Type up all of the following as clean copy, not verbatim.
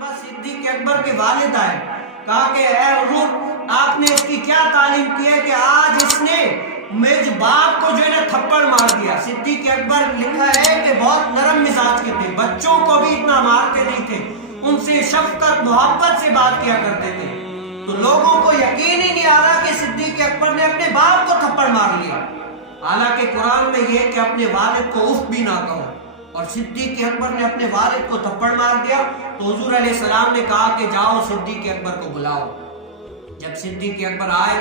مرتبہ صدیق اکبر کے والد آئے, کہا کہ اے حضور آپ نے اس کی کیا تعلیم کی ہے کہ آج اس نے میرے باپ کو جو ہے نا تھپڑ مار دیا. صدیق اکبر لکھا ہے کہ بہت نرم مزاج کے تھے, بچوں کو بھی اتنا مارتے نہیں تھے, ان سے شفقت محبت سے بات کیا کرتے تھے. تو لوگوں کو یقین ہی نہیں آ رہا کہ صدیق اکبر نے اپنے باپ کو تھپڑ مار لیا. حالانکہ قرآن میں یہ کہ اپنے والد کو اف بھی نہ کہو, اور صدیق اکبر نے اپنے والد کو تھپڑ مار دیا. تو حضور علیہ السلام نے کہا کہ جاؤ صدیق اکبر کو بلاؤ. جب صدیق اکبر آئے,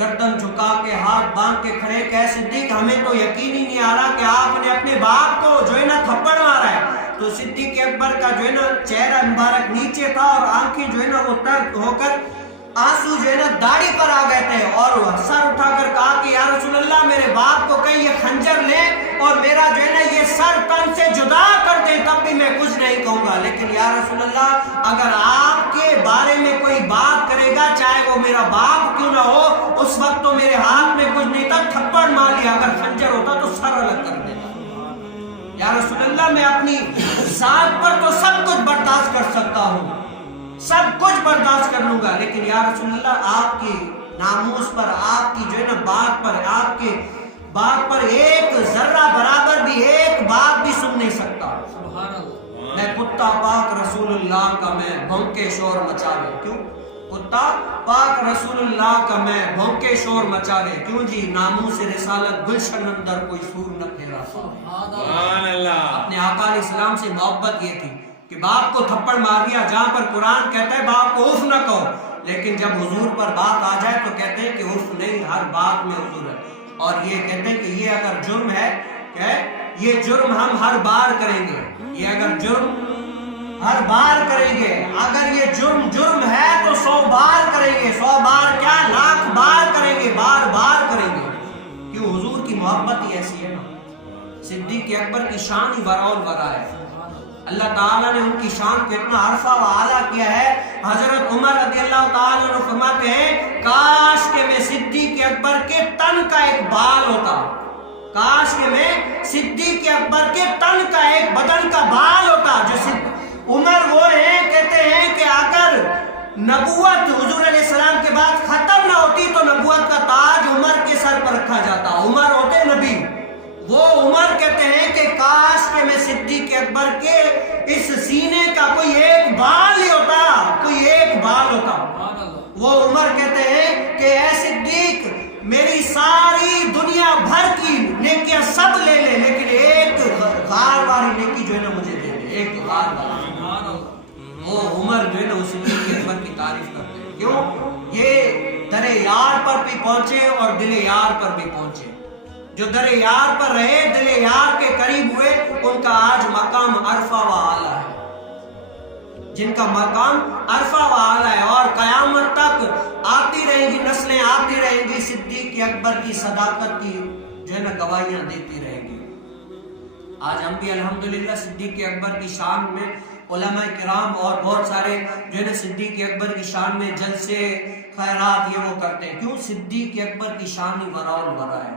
گردن جھکا کے ہاتھ باندھ کے کھڑے کہ صدیق ہمیں تو یقین ہی نہیں آ رہا کہ آپ نے اپنے باپ کو جو ہے نا تھپڑ مارا ہے. تو صدیق اکبر کا جو ہے نا چہرہ مبارک نیچے تھا اور آنکھیں جو ہے نا وہ تر ہو کر آنسو جو ہے نا داڑھی پر آ گئے تھے, اور سر اٹھا کر کہا کہ یا رسول اللہ میرے باپ کو کہیں یہ خنجر لیں اور میرا جو ہے نا یہ سر تن سے جدا کر دیں تب بھی میں کچھ نہیں کہوں گا, لیکن یا رسول اللہ اگر آپ کے بارے میں کوئی بات کرے گا چاہے وہ میرا باپ کیوں نہ ہو, اس وقت تو میرے ہاتھ میں کچھ نہیں تھا, تھپڑ مار لیا, اگر خنجر ہوتا تو سر الگ کر دیتا. یا رسول اللہ میں اپنی ذات پر تو سب کچھ برداشت کر سکتا ہوں, سب کچھ برداشت کر لوں گا, لیکن یا رسول اللہ آپ کی ناموس پر, آپ کی جو ہے نا بات پر, آپ کے بات پر ایک ذرہ برابر بھی ایک بات بھی سن نہیں سکتا. میں کتا پاک رسول اللہ کا میں بھونکے شور مچا دے. کیوں کتا پاک رسول اللہ کا میں بھونکے شور مچا دے, کیوں جی ناموس رسالت گلشن اندر کوئی سور نہ پھیرا. سبحان اللہ. اپنے آقا علیہ السلام سے محبت یہ تھی کہ باپ کو تھپڑ مار دیا, جہاں پر قرآن کہتا ہے باپ کو اف نہ کہو, لیکن جب حضور پر بات آ جائے تو کہتے ہیں کہ اف نہیں, ہر بات میں حضور ہے. اور یہ کہتے ہیں کہ یہ اگر جرم ہے کہ یہ جرم ہم ہر بار کریں گے, یہ اگر جرم ہر بار کریں گے, اگر یہ جرم ہے تو 100 بار کریں گے, 100 بار کیا لاکھ بار کریں گے, بار بار کریں گے. کیوں حضور کی محبت ہی ایسی ہے نا. صدیق اکبر کی شان ہی وراء ورا ہے. اللہ تعالیٰ نے ان کی شان کو اتنا عرفہ و اعلیٰ کیا ہے. حضرت عمر رضی اللہ تعالیٰ عنہ فرماتے ہیں کاش کہ میں صدیق اکبر کے تن کا ایک بال ہوتا, کاش کہ میں صدیق اکبر کے تن کا ایک بدن کا بال ہوتا. جو عمر وہ ہیں, کہتے ہیں کہ اگر نبوت حضور علیہ السلام کے بعد ختم نہ ہوتی تو نبوت کا تاج عمر کے سر پر رکھا جاتا. عمر ہوتے نبی, وہ عمر کہتے ہیں کہ کاش کہ میں صدیق اکبر کے اس سینے کا کوئی ایک بال ہی ہوتا, کوئی ایک بال ہوتا. وہ عمر کہتے ہیں کہ اے صدیق میری ساری دنیا بھر کی نیکیاں سب لے لے, لیکن ایک غار والی نیکی جو ہے نا مجھے دے دے, ایک غار والی. وہ عمر جو ہے نا صدیق اکبر کی تعریف کرتے ہیں. کیوں یہ در یار پر بھی پہنچے اور دل یار پر بھی پہنچے. جو در یار پر رہے, دل یار کے قریب ہوئے, ان کا آج مقام عرفہ و اعلیٰ ہے. جن کا مقام عرفہ و اعلیٰ ہے, اور قیامت تک آتی رہیں گی, نسلیں آتی رہیں گی, صدیق اکبر کی صداقت کی جو ہے نا گواہیاں دیتی رہیں گی. آج ہم بھی الحمدللہ صدیق اکبر کی شان میں علماء کرام اور بہت سارے جو ہے نا صدیق اکبر کی شان میں جلسے خیرات یہ وہ کرتے ہیں. کیوں صدیق اکبر کی شان ہی وراء الورا ہے.